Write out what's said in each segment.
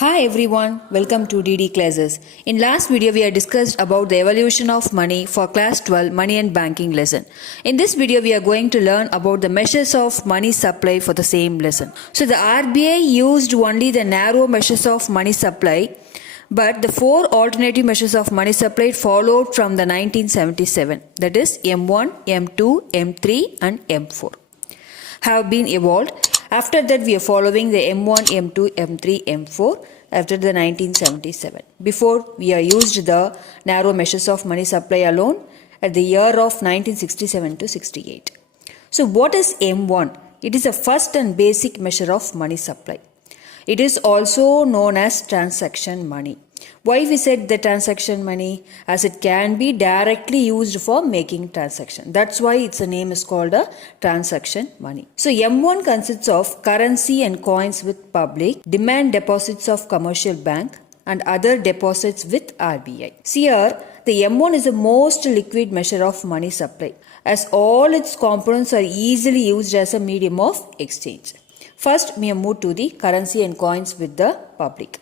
Hi everyone, welcome to DD classes. In last video we had discussed about the evolution of money for class 12 money and banking lesson. In this video we are going to learn about the measures of money supply for the same lesson. So the RBI used only the narrow measures of money supply, but the four alternative measures of money supply followed from the 1977, that is M1, M2, M3 and M4 have been evolved. After that we are following the M1, M2, M3, M4 after the 1977. Before we are used the narrow measures of money supply alone at the year of 1967 to 68. So what is M1? It is a first and basic measure of money supply. It is also known as transaction money. Why we said the transaction money? As it can be directly used for making transaction. That's why its name is called a transaction money. So M1 consists of currency and coins with public, demand deposits of commercial bank and other deposits with RBI. See here, the M1 is the most liquid measure of money supply as all its components are easily used as a medium of exchange. First, we move to the currency and coins with the public.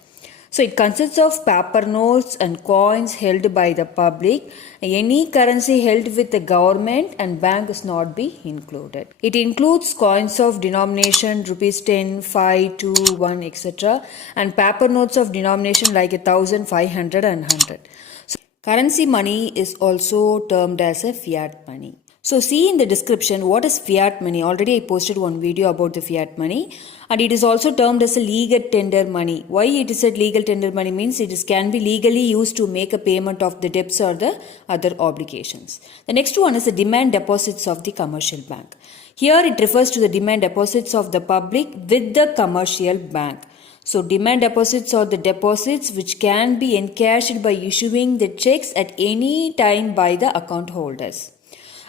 So it consists of paper notes and coins held by the public. Any currency held with the government and bank is not be included. It includes coins of denomination rupees 10, 5, 2, 1, etc. and paper notes of denomination like 1,000, 500 and 100. So currency money is also termed as a fiat money. So see in the description what is fiat money. Already I posted one video about the fiat money and it is also termed as a legal tender money. Why it is said legal tender money means it can be legally used to make a payment of the debts or the other obligations. The next one is the demand deposits of the commercial bank. Here it refers to the demand deposits of the public with the commercial bank. So demand deposits are the deposits which can be encashed by issuing the checks at any time by the account holders.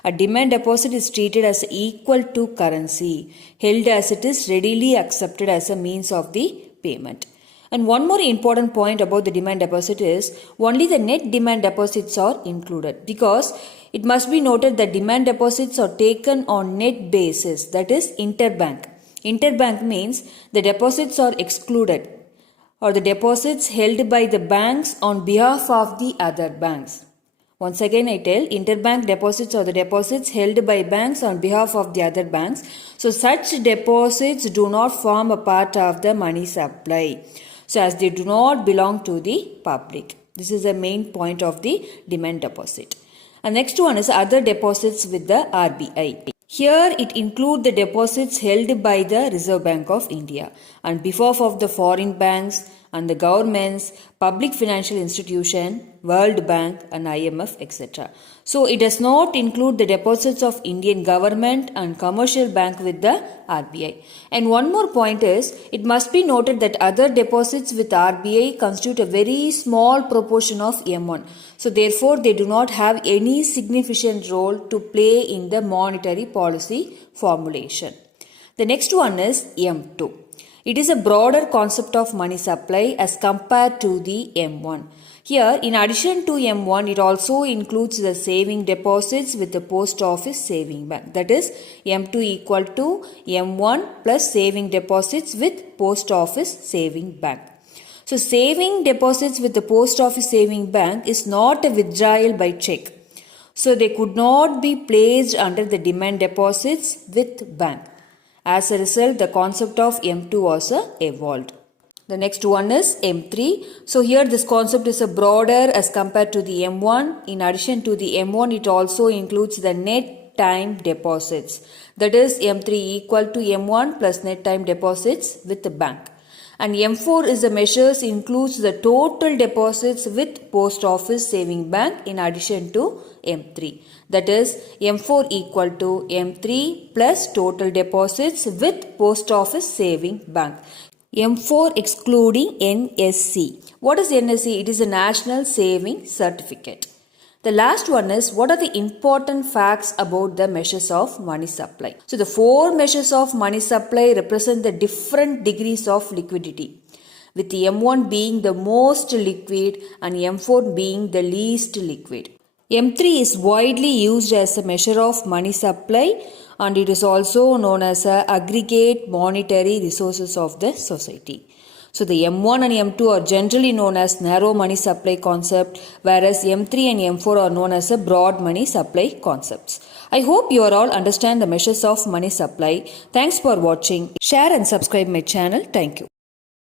A demand deposit is treated as equal to currency, held as it is readily accepted as a means of the payment. And one more important point about the demand deposit is only the net demand deposits are included because it must be noted that demand deposits are taken on net basis, that is interbank. Interbank means the deposits are excluded or the deposits held by the banks on behalf of the other banks. Once again I tell, interbank deposits are the deposits held by banks on behalf of the other banks. So such deposits do not form a part of the money supply. So as they do not belong to the public. This is the main point of the demand deposit. And next one is other deposits with the RBI. Here it includes the deposits held by the Reserve Bank of India on behalf of the foreign banks and the governments, public financial institution, World Bank and IMF, etc. So it does not include the deposits of Indian government and commercial bank with the RBI. And one more point is, it must be noted that other deposits with RBI constitute a very small proportion of M1. So therefore they do not have any significant role to play in the monetary policy formulation. The next one is M2. It is a broader concept of money supply as compared to the M1. Here, in addition to M1, it also includes the saving deposits with the post office saving bank. That is, M2 equal to M1 plus saving deposits with post office saving bank. So, saving deposits with the post office saving bank is not a withdrawal by check. So, they could not be placed under the demand deposits with bank. As a result, the concept of M2 was evolved. The next one is M3. So here this concept is a broader as compared to the M1. In addition to the M1, it also includes the net time deposits. That is M3 equal to M1 plus net time deposits with the bank. And M4 is the measures includes the total deposits with post office saving bank in addition to M3. That is M4 equal to M3 plus total deposits with post office saving bank. M4 excluding NSC. What is NSC? It is a National Saving Certificate. The last one is what are the important facts about the measures of money supply. So the four measures of money supply represent the different degrees of liquidity, with the M1 being the most liquid and M4 being the least liquid. M3 is widely used as a measure of money supply and it is also known as aggregate monetary resources of the society. So the M1 and M2 are generally known as narrow money supply concept, whereas M3 and M4 are known as a broad money supply concepts. I hope you all understand the measures of money supply. Thanks for watching. Share and subscribe my channel. Thank you.